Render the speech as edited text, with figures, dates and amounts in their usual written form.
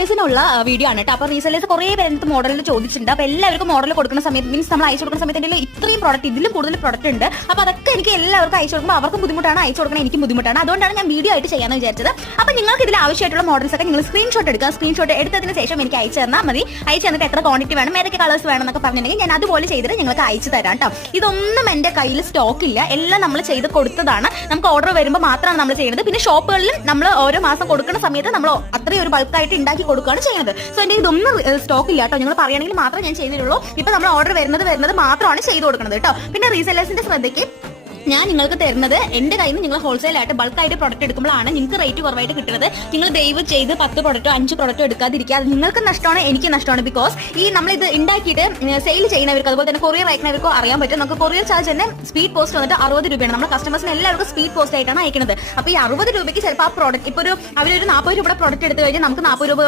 ുള്ള video ആണ് കേട്ടോ. അപ്പൊ റീസെല്ലേഴ്സ് കുറെ പേര് മോഡലിൽ ചോദിച്ചിട്ടുണ്ട്. അപ്പൊ എല്ലാവർക്കും മോഡൽ കൊടുക്കുന്ന സമയത്ത് മീൻസ് നമ്മൾ അയച്ചു കൊടുക്കുന്ന സമയത്ത് ഇത്രയും പ്രോഡക്റ്റ് ഇതിലും കൂടുതൽ പ്രോഡക്റ്റ് ഉണ്ട്. അപ്പൊ അതൊക്കെ എനിക്ക് എല്ലാവർക്കും അയച്ചു കൊടുക്കുമ്പോൾ അവർക്കും ബുദ്ധിമുട്ടാണ്, അയച്ചു കൊടുക്കണം എനിക്കും ബുദ്ധിമുട്ടാണ്. അതുകൊണ്ടാണ് ഞാൻ വീഡിയോ ആയിട്ട് ചെയ്യാന്ന് വിചാരിച്ചത്. അപ്പൊ നിങ്ങൾക്ക് ഇതിൽ ആവശ്യമായിട്ടുള്ള മോഡൽസ് ഒക്കെ നിങ്ങൾ സ്ക്രീൻഷോട്ട് എടുക്കുക. സ്ക്രീൻഷോട്ട് എടുത്തതിന് ശേഷം എനിക്ക് അയച്ചു തന്നാൽ മതി. അയച്ചു തന്നിട്ട് എത്ര ക്വാണ്ടിറ്റി വേണം, ഏതൊക്കെ കളേഴ്സ് വേണം എന്നൊക്കെ പറഞ്ഞിട്ടുണ്ടെങ്കിൽ ഞാൻ അതുപോലെ ചെയ്തിട്ട് നിങ്ങൾക്ക് അയച്ചു തരാം കേട്ടോ. ഇതൊന്നും എന്റെ കയ്യിൽ സ്റ്റോക്ക് ഇല്ല, എല്ലാം നമ്മൾ ചെയ്ത് കൊടുത്തതാണ്. നമുക്ക് ഓർഡർ വരുമ്പോൾ മാത്രമാണ് നമ്മൾ ചെയ്യുന്നത്. പിന്നെ ഷോപ്പുകളിലും നമ്മൾ ഓരോ മാസം കൊടുക്കുന്ന സമയത്ത് നമ്മൾ അത്രയും ഒരു ബൾക്കായിട്ട് ഉണ്ടാക്കി കൊടുക്കുകയാണ് ചെയ്യുന്നത്. സോ എന്റെ ഇതൊന്നും സ്റ്റോക്ക് ഇല്ല കേട്ടോ. നിങ്ങൾ പറയുകയാണെങ്കിൽ മാത്രമേ ഞാൻ ചെയ്തിട്ടുള്ളൂ. ഇപ്പൊ നമ്മൾ ഓർഡർ വരുന്നത് മാത്രമാണ് ചെയ്ത് കൊടുക്കുന്നത് കേട്ടോ. പിന്നെ റീസെല്ലേഴ്സിന്റെ ശ്രദ്ധയ്ക്ക് ഞാൻ നിങ്ങൾക്ക് തരുന്നത് എന്റെ കയ്യിൽ നിന്ന് നിങ്ങൾ ഹോൾസെയിൽ ആയിട്ട് ബൾക്കായിട്ട് പ്രൊഡക്റ്റ് എടുക്കുമ്പോഴാണ് നിങ്ങൾക്ക് റേറ്റ് കുറവായിട്ട് കിട്ടുന്നത്. നിങ്ങൾ ദയവ് ചെയ്ത് 10 പ്രൊഡക്റ്റോ 5 പ്രൊഡക്റ്റോ എടുക്കാതിരിക്കുക. അത് നിങ്ങൾക്ക് നഷ്ടമാണ്, എനിക്ക് നഷ്ടമാണ്. ബിക്കോസ് ഈ നമ്മളിത് ഉണ്ടാക്കിയിട്ട് സെയിൽ ചെയ്യുന്നവർക്ക് അതുപോലെ തന്നെ കൊറിയർ അയക്കുന്നവർക്കോ അറിയാൻ പറ്റും. നമുക്ക് കൊറിയർ ചാർജ് തന്നെ സ്പീഡ് പോസ്റ്റ് വന്നിട്ട് 60 രൂപയാണ്. നമ്മുടെ കസ്റ്റമേഴ്സിന് എല്ലാവർക്കും സ്പീഡ് പോസ്റ്റ് ആയിട്ടാണ് അയക്കുന്നത്. അപ്പൊ ഈ 60 രൂപയ്ക്ക് ചിലപ്പോൾ ആ പ്രോഡക്റ്റ് ഇപ്പോൾ അവരൊരു 40 രൂപയുടെ പ്രോഡക്റ്റ് എടുത്തു കഴിഞ്ഞാൽ നമുക്ക് 40 രൂപ